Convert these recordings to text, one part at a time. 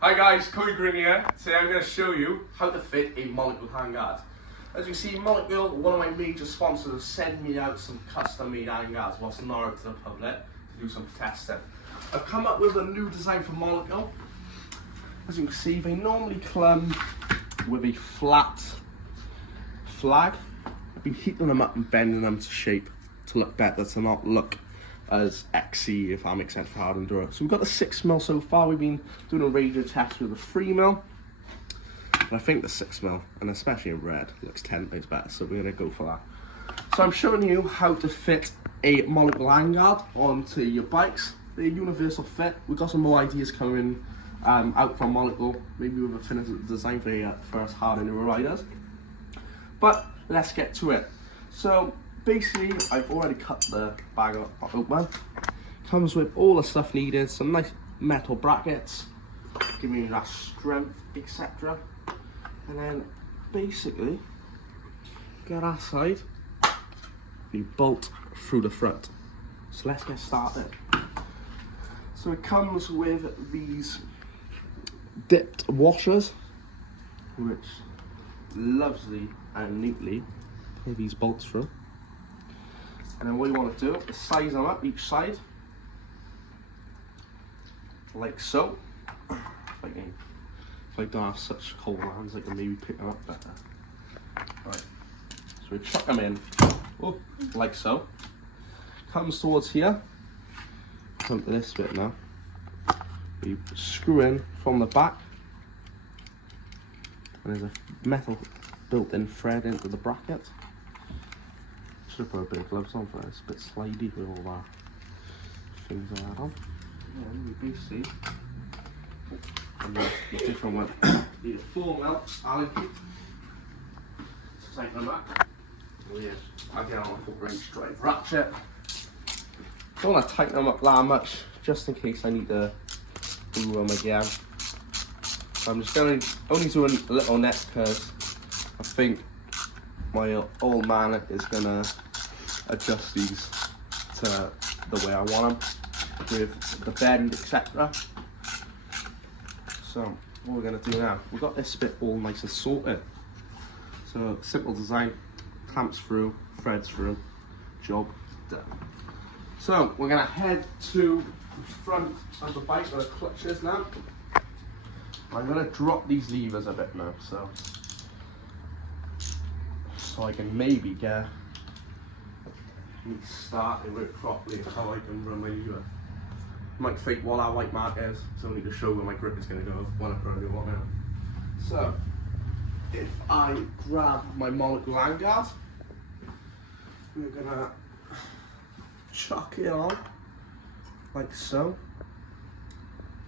Hi guys, Cody Green here. Today I'm going to show you how to fit a Molecule handguard. As you can see, Molecule, one of my major sponsors, have sent me out some custom made handguards whilst not out to the public to do some testing. I've come up with a new design for Molecule. As you can see, they normally come with a flat flag. I've been heating them up and bending them to shape to look better, to not look as XC, if that makes sense, for hard enduro. So we've got the 6mm so far. We've been doing a radio test with the 3mm, but I think the 6mm, and especially in red, looks 10 times better, so we're going to go for that. So I'm showing you how to fit a Molecule handguard onto your bikes. They're universal fit. We've got some more ideas coming out from Molecule, maybe with a finished design for us hard enduro riders. But let's get to it. So basically, I've already cut the bag open. Comes with all the stuff needed, some nice metal brackets, giving you that strength, etc. And then basically, get that side, you bolt through the front. So let's get started. So it comes with these dipped washers, which lovely and neatly put these bolts through. And then what you want to do is size them up each side, like so. If I don't have such cold hands, I can maybe pick them up better. Right, so we chuck them in, like so. Comes towards here, come to this bit now. We screw in from the back, and there's a metal built-in thread into the bracket. Should have put a bit of gloves on for this, a bit slidey with all that things I had on. And we do see a different one. Need a 4mm Allen key to tighten them up. Oh yes, again on a 4-inch drive ratchet. Don't want to tighten them up that much, just in case I need to do them again. So I'm just going to only do a little net because I think my old man is going to adjust these to the way I want them, with the bend, etc. So what we're going to do now, we've got this bit all nice and sorted. So simple design, clamps through, threads through, job done. So we're going to head to the front of the bike where the clutch is now. I'm going to drop these levers a bit now, so I can maybe get me started with it properly, how I can run my lever. Might fake what our white mark is, so I need to show where my grip is going to go when I put a new one out. So if I grab my Molecule handguard, we're going to chuck it on like so.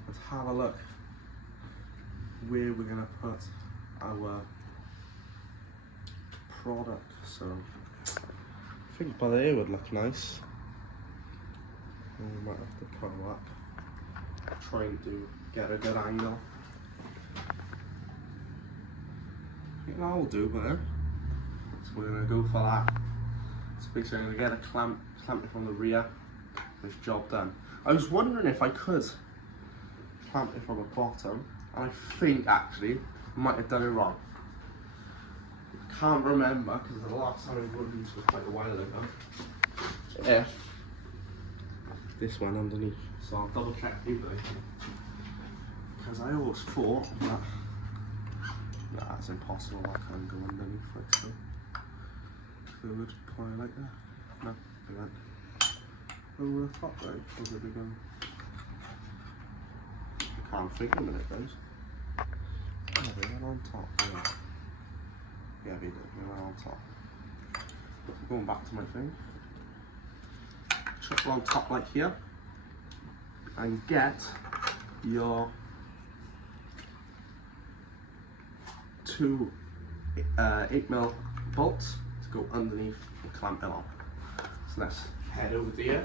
Let's have a look where we're going to put our product. So I think by there would look nice. We might have to pull up, trying to get a good angle. I think that will do there. So we're going to go for that. So basically I'm going to get a clamp it from the rear. This job done. I was wondering if I could clamp it from the bottom, and I think actually I might have done it wrong. Can't remember because the last time I rode these was quite a while ago. If this one underneath, so I'll double check either, because I always thought that that's impossible. I can't go underneath like so. Forward, probably like that. No, it went over the top though. Or did we go? I can't think a minute, guys. Oh, they went on top. Yeah, they did. They went on top. Going back to my thing. Chuck on top like here, and get your two 8mm bolts to go underneath and clamp it on. So let's head over there.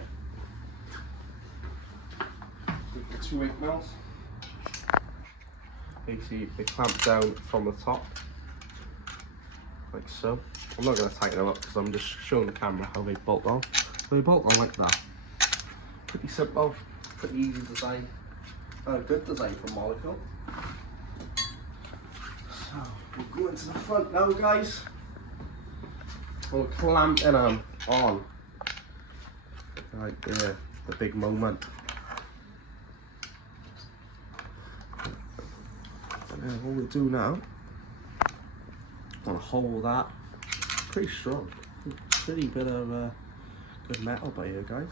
Take the two 8mm. Basically, they clamp down from the top, like so. I'm not going to tighten them up because I'm just showing the camera how they bolt on. So they bolt on like that. Pretty simple, pretty easy design. a good design for Molecule. So we'll go into the front now, guys. We'll clamp them on right there, the big moment. And then what we'll do now, I'm gonna hold that pretty strong, pretty bit of good metal by here, guys.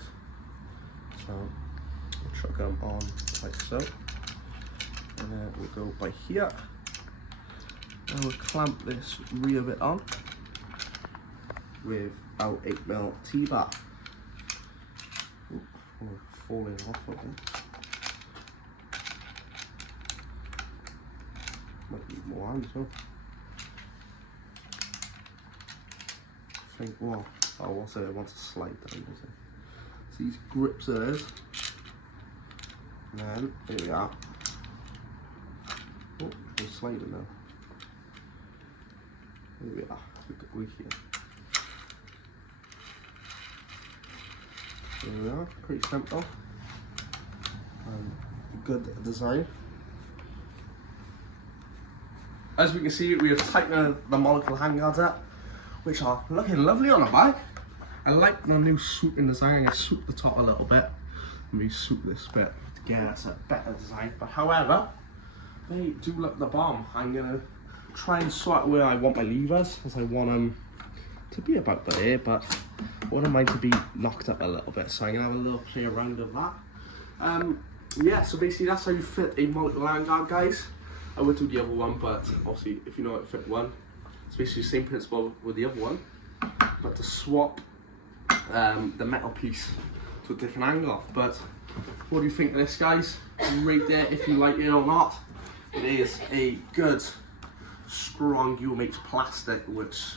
So we'll chuck them on like so, and then we'll go by here, and we'll clamp this rear bit on with our 8mm T-bar. Falling off of it. Might need more hands, huh? I think, well, oh, what's it? I want to slide down, is it? So these grips are those. And then, here we are. Oh, we're sliding now. Here we are. We're here. There we are, pretty simple and good design. As we can see, we have tightened the Molecule handguards up, which are looking lovely on the back. I like the new swooping design. I'm going to swoop the top a little bit and we swoop this bit to get us a better design. But however, they do look the bomb. I'm going to try and sort where I want my levers, as I want them to be about there, but I wouldn't mind to be knocked up a little bit, so I'm going to have a little play around with that. Yeah, so basically that's how you fit a Molecule handguard, guys. I would do the other one, but obviously if you know how to fit one, it's basically the same principle with the other one, but to swap the metal piece to a different angle. But what do you think of this, guys? Rate it if you like it or not. It is a good, strong UMH plastic, which,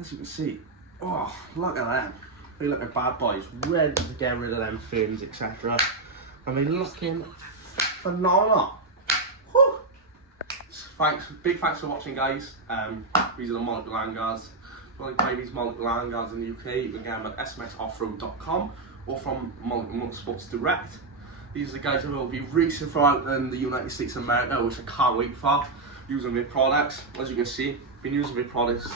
as you can see, oh, look at them. They look like bad boys, ready to get rid of them fins, etc. And they're looking phenomenal. Whew. Thanks, big thanks for watching, guys. These are the Molecule handguards. If you want to buy these Molecule handguards in the UK, you can get them at smxoffroad.com or from Molecule Motorsports Direct. These are the guys who will be racing throughout in the United States of America, which I can't wait for, using their products. As you can see, been using their products,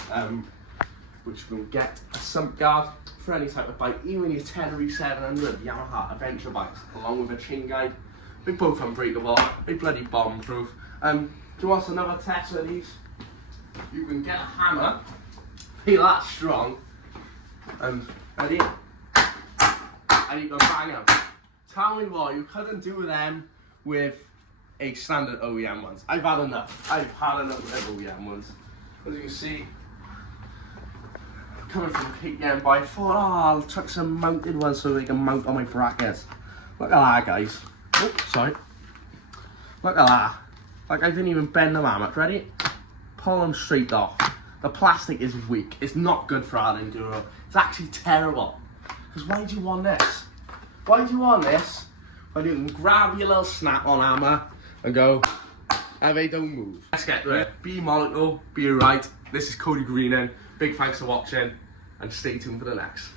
which you can get a sump guard for any type of bike, even your Tenere 700 Yamaha adventure bikes, along with a chain guide. They're both unbreakable, they're bloody bomb proof. Do you want another test of these? You can get a hammer, feel that strong, and ready? And you can bang them. Tell me what, you couldn't do them with a standard OEM ones. I've had enough. I've had enough of OEM ones. As you can see, coming from KTM, but I thought, oh, I'll chuck some mounted ones so they can mount on my brackets. Look at that, guys. Oh, sorry. Look at that. Like, I didn't even bend them that much. Ready? Pull them straight off. The plastic is weak. It's not good for our enduro. It's actually terrible. Because why do you want this? Why do you want this when you can grab your little snap-on hammer and go, and they don't move? Let's get to it. Be Molecule, be right. This is Cody Greenan. Big thanks for watching, and stay tuned for the next.